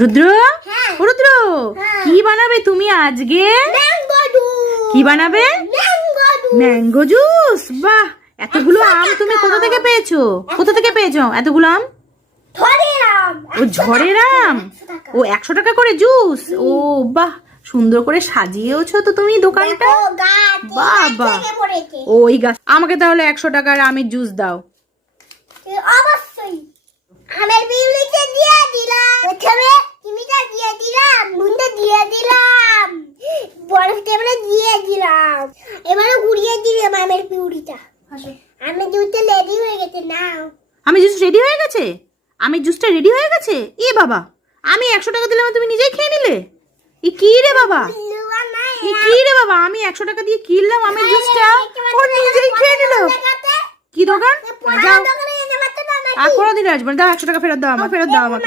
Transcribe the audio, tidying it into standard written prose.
রুদ্র, ও রুদ্র, কি বানাবে তুমি আজকে? কি বানাবে? Mango juice. বাহ, এতগুলো আম তুমি কোথা থেকে পেয়েছো? কোথা থেকে পেয়েছো এতগুলো আম? ও ঝড়ের আম। ও 100 টাকা করে জুস। ও বাহ, সুন্দর করে সাজিয়েওছো তো তুমি দোকানটা। বাবা, ওই গাছ। আমাকে তাহলে 100 টাকার আমের জুস দাও। অবশ্যই আমের বিউলিতে দিয়ে দিলাম, প্রথমে চিনিটা দিয়ে দিলাম, নুনটা দিয়ে দিলাম, বরফ টেবিলে দিয়ে দিলাম, এবারে ঘুরিয়ে দিলাম আমের পিউরিটা। আমের জুসটা রেডি হয়ে গেছে। নাও, আমের জুস রেডি হয়ে গেছে। আমের জুসটা রেডি হয়ে গেছে। এ বাবা, আমি 100 টাকা দিলাম, তুমি নিজেই খেয়ে নিলে। এ কি রে বাবা, এ কি রে বাবা, আমি 100 টাকা দিয়ে কিনলাম আমের জুসটা, ও নিজেই খেয়ে নিল। কি দোকান? যাও, আর কোনোদিন আসবো না। দাও, 100 টাকা ফেরত দাও, আমার ফেরত দাও আমাকে।